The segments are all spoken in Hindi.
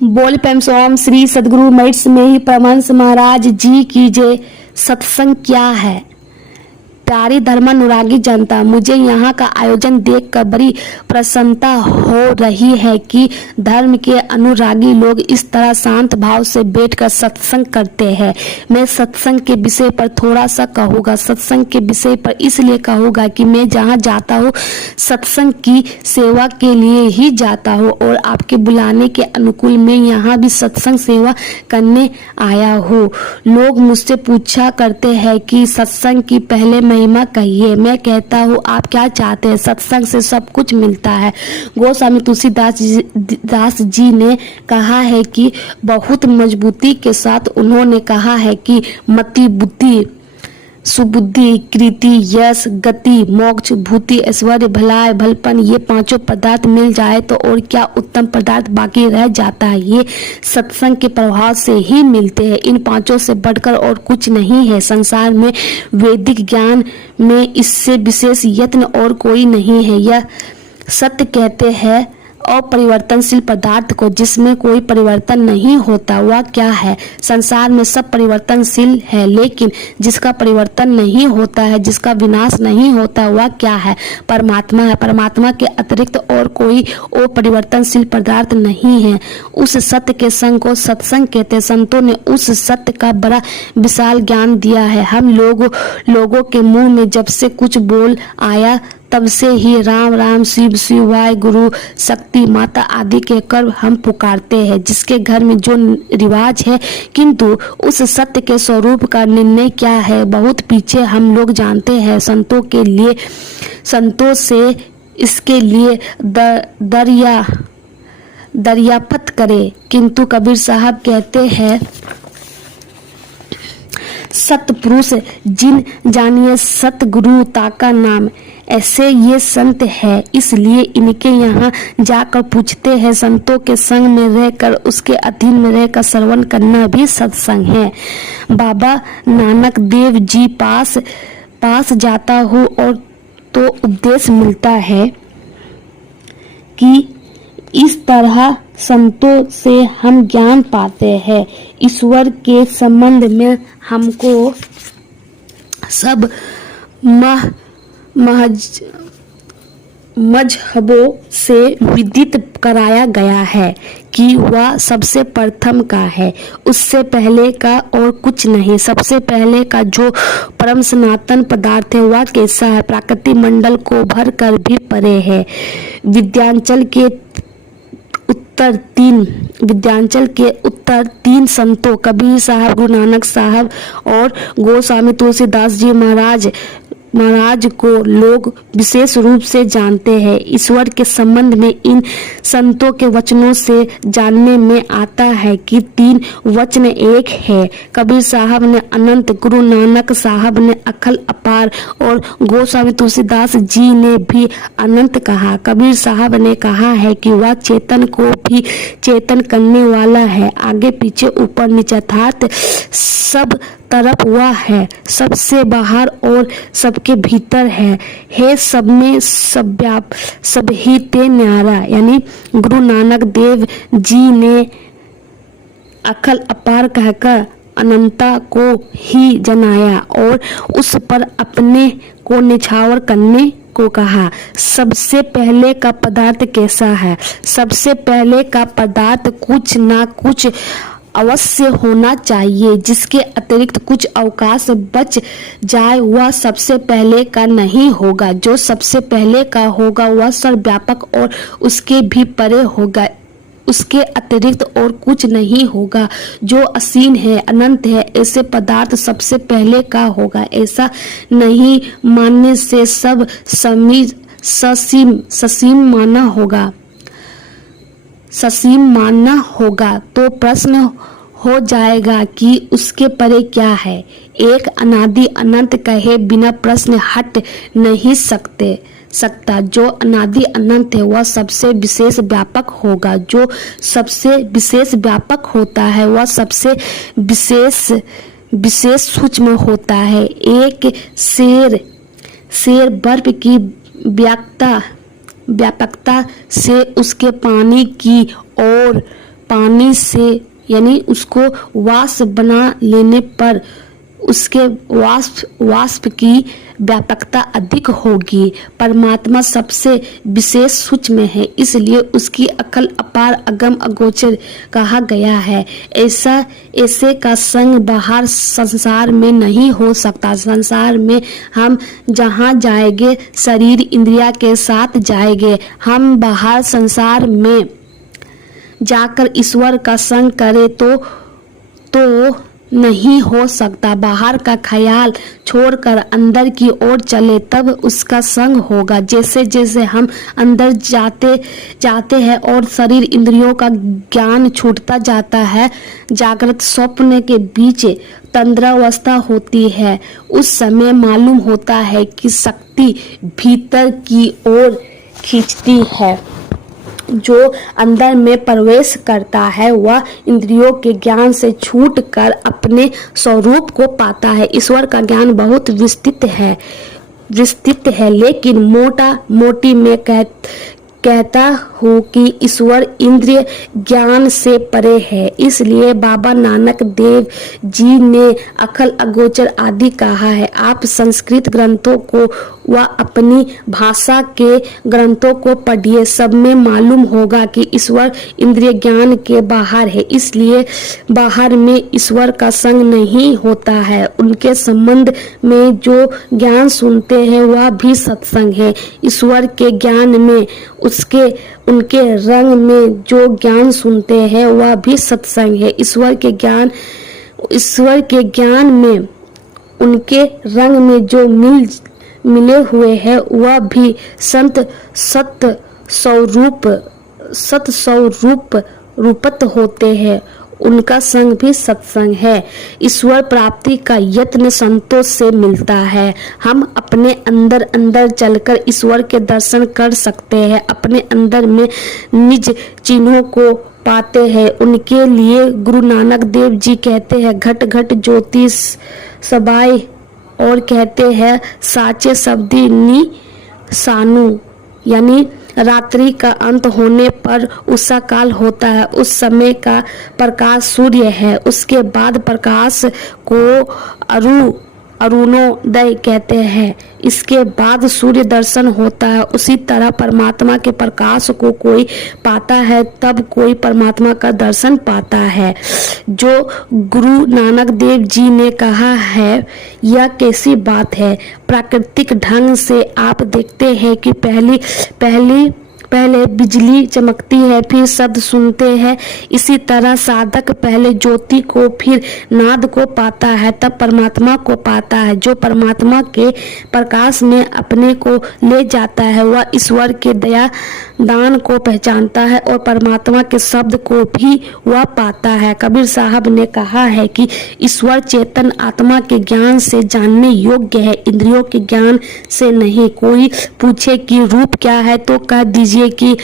बोल पैम सोम श्री सदगुरु मैट्स में ही परमहंस महाराज जी की जय। सत्संग क्या है? प्यारी धर्मानुरागी जनता, मुझे यहाँ का आयोजन देखकर बड़ी प्रसन्नता हो रही है कि धर्म के अनुरागी लोग इस तरह शांत भाव से बैठकर सत्संग करते हैं। मैं सत्संग के विषय पर थोड़ा सा कहूँगा। सत्संग के विषय पर इसलिए कहूँगा कि मैं जहाँ जाता हूँ सत्संग की सेवा के लिए ही जाता हूँ और आपके बुलाने के अनुकूल मैं यहाँ भी सत्संग सेवा करने आया हूँ। लोग मुझसे पूछा करते हैं कि सत्संग की पहले महिमा कहिए। मैं कहता हूँ आप क्या चाहते हैं? सत्संग से सब कुछ मिलता है। गोस्वामी तुलसीदास जी ने कहा है कि बहुत मजबूती के साथ उन्होंने कहा है कि मति, बुद्धि, सुबुद्धि, कृति, यश, गति, मोक्ष, भूति, ऐश्वर्य, भलाई, भलपन, ये पांचों पदार्थ मिल जाए तो और क्या उत्तम पदार्थ बाकी रह जाता है। ये सत्संग के प्रभाव से ही मिलते हैं। इन पांचों से बढ़कर और कुछ नहीं है संसार में। वैदिक ज्ञान में इससे विशेष यत्न और कोई नहीं है। यह सत्य कहते हैं अपरिवर्तनशील पदार्थ को, जिसमें कोई परिवर्तन नहीं होता, वह क्या है? संसार में सब परिवर्तनशील है, लेकिन जिसका परिवर्तन नहीं होता है, जिसका विनाश नहीं होता, वह क्या है? परमात्मा है। परमात्मा के अतिरिक्त और कोई अपरिवर्तनशील पदार्थ नहीं है। उस सत्य के संग को सत्संग कहते हैं। संतों ने उस सत्य का बड़ा विशाल ज्ञान दिया है। हम लोगों के मुंह में जब से कुछ बोल आया तब से ही राम राम, शिव शिवाय, गुरु, शक्ति, माता आदि कहकर हम पुकारते हैं। जिसके घर में जो रिवाज है, किंतु उस सत्य के स्वरूप का निर्णय क्या है बहुत पीछे हम लोग जानते हैं। संतों से इसके लिए दरियाफत करे। किंतु कबीर साहब कहते हैं सतपुरुष जिन जानिए सतगुरु ताका नाम, ऐसे ये संत है, इसलिए इनके यहाँ जाकर पूछते हैं। संतों के संग में रहकर, उसके अधीन में रहकर श्रवण करना भी सत्संग है। बाबा नानक देव जी पास जाता हूँ और तो उपदेश मिलता है कि इस तरह संतों से हम ज्ञान पाते हैं। ईश्वर के संबंध में हमको सब मजहबों से विदित कराया गया है कि वह सबसे प्रथम का है, उससे पहले का और कुछ नहीं। सबसे पहले का जो परम सनातन पदार्थ है वह कैसा है? प्राकृतिक मंडल को भर कर भी परे है। विद्यांचल के उत्तर तीन संतों कबीर साहब, गुरु नानक साहब और गोस्वामी तुलसीदास जी महाराज को लोग विशेष रूप से जानते हैं। ईश्वर के संबंध में इन संतों के वचनों से जानने में आता है कि तीन वचन एक है। कबीर साहब ने अनंत, गुरु नानक साहब ने अखल अपार और गोस्वामी तुलसीदास जी ने भी अनंत कहा। कबीर साहब ने कहा है कि वह चेतन को भी चेतन करने वाला है। आगे पीछे ऊपर नीचे अर्थात सब तरफ वह है, सबसे बाहर और सबके भीतर है सब में सब ही ते न्यारा। यानी गुरु नानक देव जी ने अखल अपार कहकर अनंता को ही जनाया और उस पर अपने को निछावर करने को कहा। सबसे पहले का पदार्थ कैसा है? सबसे पहले का पदार्थ कुछ ना कुछ अवश्य होना चाहिए। जिसके अतिरिक्त कुछ अवकाश बच जाए वह सबसे पहले का नहीं होगा। जो सबसे पहले का होगा वह सर्वव्यापक और उसके भी परे होगा। उसके अतिरिक्त और कुछ नहीं होगा। जो असीम है, अनंत है, ऐसे पदार्थ सबसे पहले का होगा। ऐसा नहीं मानने से सब ससीम मानना होगा तो प्रश्न हो जाएगा कि उसके परे क्या है। एक अनादि अनंत कहे बिना प्रश्न हट नहीं सकता। जो अनादि अनंत है वह सबसे विशेष व्यापक होगा। जो सबसे विशेष व्यापक होता है वह सबसे विशेष सूक्ष्म होता है। एक शेर बर्फ की व्यापकता से उसके पानी की और पानी से यानी उसको वाष्प बना लेने पर उसके वाष्प की व्यापकता अधिक होगी। परमात्मा सबसे विशेष सूक्ष्म है, इसलिए उसकी अकल अपार अगम अगोचर कहा गया है। ऐसे का संग बाहर संसार में नहीं हो सकता। संसार में हम जहाँ जाएंगे शरीर इंद्रिया के साथ जाएंगे। हम बाहर संसार में जाकर ईश्वर का संग करें तो नहीं हो सकता। बाहर का ख्याल छोड़कर अंदर की ओर चले तब उसका संग होगा। जैसे जैसे हम अंदर जाते हैं और शरीर इंद्रियों का ज्ञान छूटता जाता है, जागृत स्वप्न के बीच तंद्रावस्था होती है, उस समय मालूम होता है कि शक्ति भीतर की ओर खींचती है। जो अंदर में प्रवेश करता है वह इंद्रियों के ज्ञान से छूटकर अपने स्वरूप को पाता है। ईश्वर का ज्ञान बहुत विस्तृत है, लेकिन मोटी में कहता हूँ कि ईश्वर इंद्रिय ज्ञान से परे है। इसलिए बाबा नानक देव जी ने अकल अगोचर आदि कहा है। आप संस्कृत ग्रंथों को व अपनी भाषा के ग्रंथों को पढ़िए, सब में मालूम होगा कि ईश्वर इंद्रिय ज्ञान के बाहर है, इसलिए बाहर में ईश्वर का संग नहीं होता है। उनके संबंध में जो ज्ञान सुनते हैं वह भी सत्संग है। ईश्वर के ज्ञान में उनके रंग में जो ज्ञान सुनते हैं वह भी सत्संग है। ईश्वर के ज्ञान में उनके रंग में जो मिले हुए हैं वह भी सत स्वरूप रूपत होते हैं, उनका संग भी सत्संग है। ईश्वर प्राप्ति का यत्न संतोष से मिलता है। हम अपने अंदर चलकर ईश्वर के दर्शन कर सकते हैं, अपने अंदर में निज चिन्हों को पाते हैं। उनके लिए गुरु नानक देव जी कहते हैं घट घट ज्योति सबाई, और कहते हैं साचे शब्दी नी सानू, यानी रात्रि का अंत होने पर उषा काल होता है, उस समय का प्रकाश सूर्य है, उसके बाद प्रकाश को अरुणोदय कहते हैं, इसके बाद सूर्य दर्शन होता है। उसी तरह परमात्मा के प्रकाश को कोई पाता है तब कोई परमात्मा का दर्शन पाता है। जो गुरु नानक देव जी ने कहा है यह कैसी बात है। प्राकृतिक ढंग से आप देखते हैं कि पहले बिजली चमकती है, फिर शब्द सुनते हैं। इसी तरह साधक पहले ज्योति को फिर नाद को पाता है, तब परमात्मा को पाता है। जो परमात्मा के प्रकाश में अपने को ले जाता है वह ईश्वर के दया दान को पहचानता है और परमात्मा के शब्द को भी वह पाता है। कबीर साहब ने कहा है कि ईश्वर चेतन आत्मा के ज्ञान से जानने योग्य है, इंद्रियों के ज्ञान से नहीं। कोई पूछे कि रूप क्या है तो कह दीजिए कि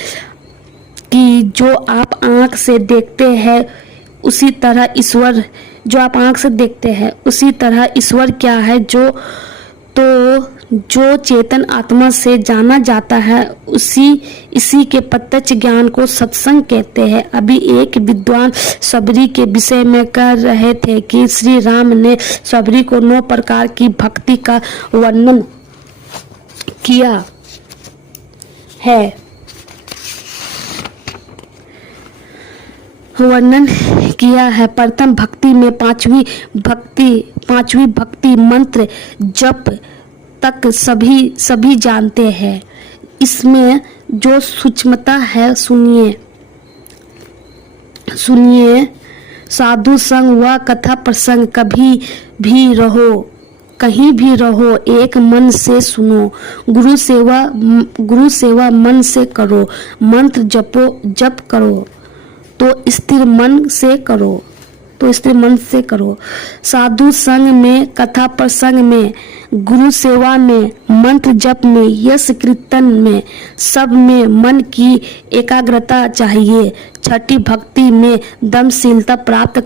जो आप आंख से देखते हैं उसी तरह ईश्वर, जो आप आंख से देखते हैं उसी तरह ईश्वर क्या है। जो चेतन आत्मा से जाना जाता है इसी के प्रत्यक्ष ज्ञान को सत्संग कहते हैं। अभी एक विद्वान सबरी के विषय में कह रहे थे कि श्री राम ने सबरी को 9 प्रकार की भक्ति का वर्णन किया है। प्रथम भक्ति में पांचवी भक्ति मंत्र जप तक सभी जानते हैं। इसमें जो सूक्ष्मता है सुनिए। साधु संग व कथा प्रसंग कहीं भी रहो एक मन से सुनो। गुरु सेवा मन से करो। मंत्र जप करो तो स्थिर मन से करो। साधु संग में, कथा प्रसंग में, गुरु सेवा में, मंत्र जप में, यश कीर्तन में, सब में मन की एकाग्रता चाहिए। छठी भक्ति में दमशीलता प्राप्त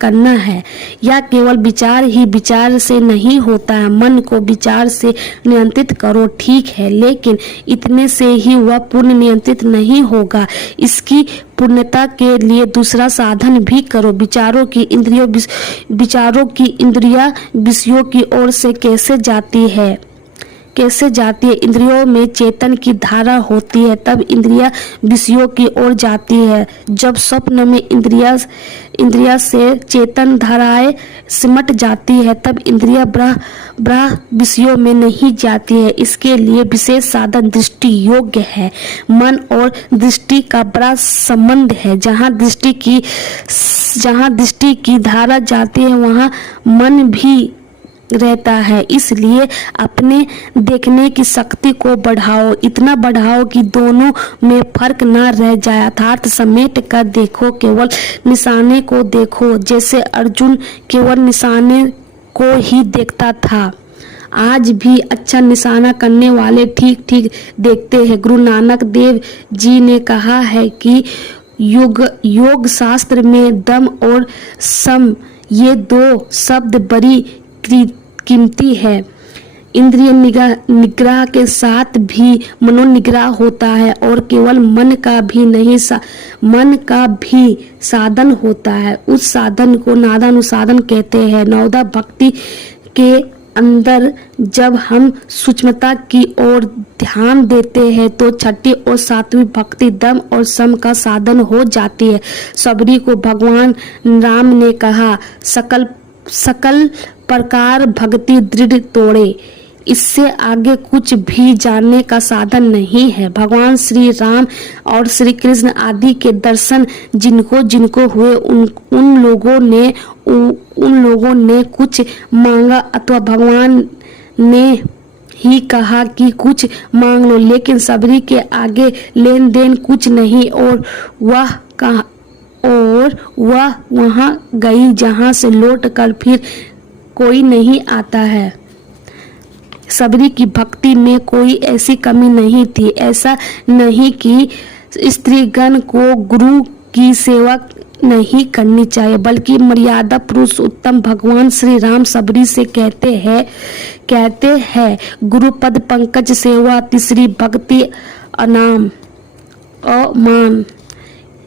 करना है। यह केवल विचार से नहीं होता है। मन को विचार से नियंत्रित करो, ठीक है, लेकिन इतने से ही वह पूर्ण नियंत्रित नहीं होगा। इसकी पूर्णता के लिए दूसरा साधन भी करो। विचारों की इंद्रिया विषयों की ओर से कैसे जाती है? इंद्रियों में चेतन की धारा होती है, तब इंद्रिया विषयों की ओर जाती है। जब स्वप्न में इंद्रिया से चेतन धाराएं सिमट जाती है, तब इंद्रिया ब्रह्म विषयों में नहीं जाती है। इसके लिए विशेष साधन दृष्टि योग्य है। मन और दृष्टि का बड़ा संबंध है। जहाँ दृष्टि की धारा जाती है, वहाँ मन भी रहता है। इसलिए अपने देखने की शक्ति को बढ़ाओ, इतना बढ़ाओ कि दोनों में फर्क ना रह जाए। अर्थात समेट कर देखो, केवल निशाने को देखो। जैसे अर्जुन केवल निशाने को ही देखता था, आज भी अच्छा निशाना करने वाले ठीक ठीक देखते हैं। गुरु नानक देव जी ने कहा है कि योग शास्त्र में दम और सम, ये दो शब्द बड़ी कीमती है। इंद्रिय निग्रह के साथ भी मनोनिग्रह होता है, और केवल मन का भी नहीं, मन का भी साधन होता है। उस साधन को नादानुसाधन कहते हैं। नवदा भक्ति के अंदर जब हम सूक्ष्मता की ओर ध्यान देते हैं, तो छठी और सातवीं भक्ति दम और सम का साधन हो जाती है। सबरी को भगवान राम ने कहा, सकल प्रकार भक्ति दृढ़ तोड़े, इससे आगे कुछ भी जानने का साधन नहीं है। भगवान श्री राम और श्री कृष्ण आदि के दर्शन जिनको हुए, उन लोगों ने कुछ मांगा, अथवा भगवान ने ही कहा कि कुछ मांग लो। लेकिन सबरी के आगे लेन देन कुछ नहीं, और वह वहां गई जहां से लौट कर फिर कोई नहीं आता है। सबरी की भक्ति में कोई ऐसी कमी नहीं थी। ऐसा नहीं कि स्त्रीगण को गुरु की सेवा नहीं करनी चाहिए, बल्कि मर्यादा पुरुषोत्तम भगवान श्री राम सबरी से कहते हैं गुरुपद पंकज सेवा, तीसरी भक्ति अनाम अमान।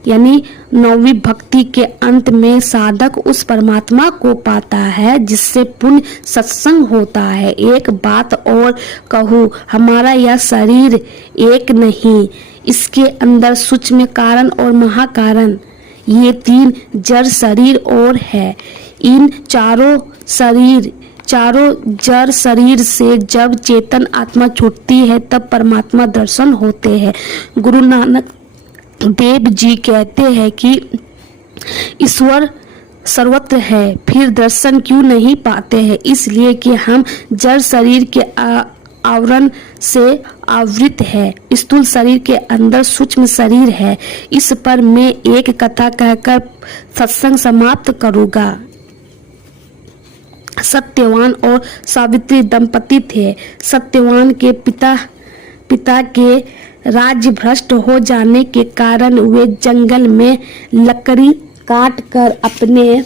यानी नौवीं भक्ति के अंत में साधक उस परमात्मा को पाता है जिससे पुण्य सत्संग होता है। एक बात और कहूँ, हमारा यह शरीर एक नहीं, इसके अंदर सूक्ष्म कारण और महाकारण, ये तीन जड़ शरीर और है। इन चारों जड़ शरीर से जब चेतन आत्मा छूटती है, तब परमात्मा दर्शन होते हैं। गुरु नानक देव जी कहते हैं कि ईश्वर सर्वत्र है, फिर दर्शन क्यों नहीं पाते हैं? इसलिए कि हम जड़ शरीर के आवरण से आवृत है। स्थूल शरीर के अंदर सूक्ष्म शरीर है। इस पर मैं एक कथा कहकर सत्संग समाप्त करूंगा। सत्यवान और सावित्री दंपति थे। सत्यवान के पिता के राज्य भ्रष्ट हो जाने के कारण वे जंगल में लकड़ी काट कर अपने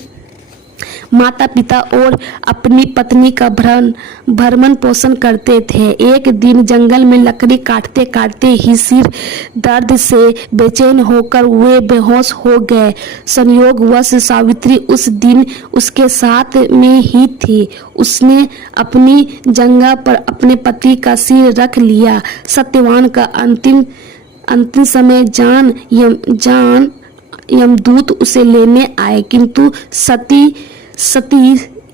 माता पिता और अपनी पत्नी का भरण पोषण करते थे। एक दिन जंगल में लकड़ी काटते काटते ही सिर दर्द से बेचैन होकर वे बेहोश हो गए। संयोगवश सावित्री उस दिन उसके साथ में ही थी। उसने अपनी जंघा पर अपने पति का सिर रख लिया। सत्यवान का अंतिम समय यमदूत उसे लेने आए, किंतु सती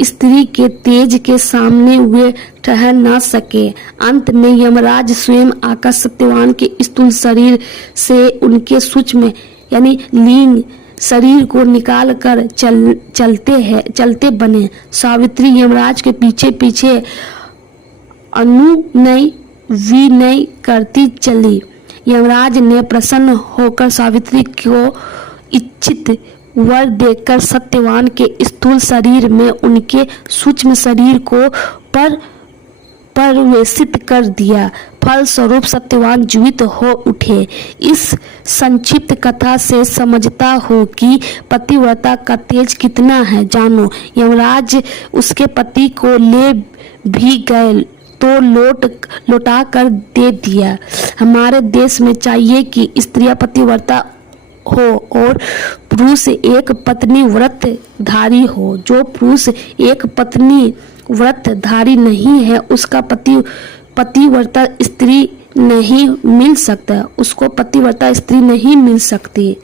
स्त्री के तेज के सामने वे ठहर न सके। अंत में यमराज स्वयं आकर सत्यवान के स्थूल शरीर से उनके सूक्ष्म यानी लिंग शरीर को निकाल कर चलते बने। सावित्री यमराज के पीछे पीछे अनुनय विनय करती चली। यमराज ने प्रसन्न होकर सावित्री को इच्छित वर देकर सत्यवान के स्थूल शरीर में उनके सूक्ष्म शरीर को प्रवेशित कर दिया। फलस्वरूप सत्यवान जीवित हो उठे। इस संक्षिप्त कथा से समझता हूँ कि पतिव्रता का तेज कितना है। जानो, यमराज उसके पति को ले भी गए तो लौटा कर दे दिया। हमारे देश में चाहिए कि स्त्रियां पतिव्रता हो और पुरुष एक पत्नी व्रतधारी हो। जो पुरुष एक पत्नी व्रतधारी नहीं है उसका पतिव्रता स्त्री नहीं मिल सकता, उसको पतिव्रता स्त्री नहीं मिल सकती।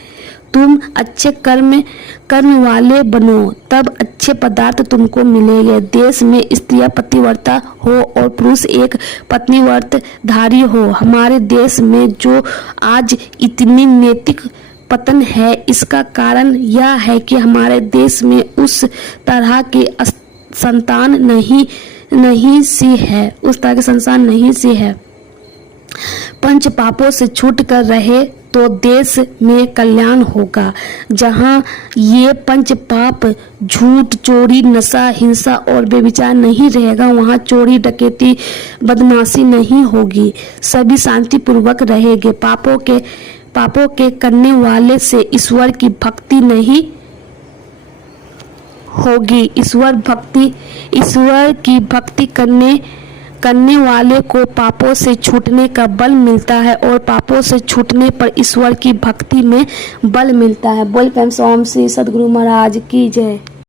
तुम अच्छे कर्म वाले बनो तब अच्छे पदार्थ तुमको मिलेंगे। देश में स्त्रियां पतिव्रता हो और पुरुष एक पत्नीव्रतधारी हो। हमारे देश में जो आज इतनी नैतिक पतन है इसका कारण यह है कि हमारे देश में उस तरह के संतान नहीं सी है। पंच पापों से छूट कर रहे तो देश में कल्याण होगा। जहाँ ये पंच पाप झूठ, चोरी, नशा, हिंसा और व्यभिचार नहीं रहेगा वहाँ चोरी, डकैती, बदमाशी नहीं होगी। सभी शांति पूर्वक रहेंगे। पापों के करने वाले से ईश्वर की भक्ति नहीं होगी। ईश्वर की भक्ति करने वाले को पापों से छूटने का बल मिलता है और पापों से छूटने पर ईश्वर की भक्ति में बल मिलता है। बोल प्रेम से ओम श्री सद्गुरु महाराज की जय।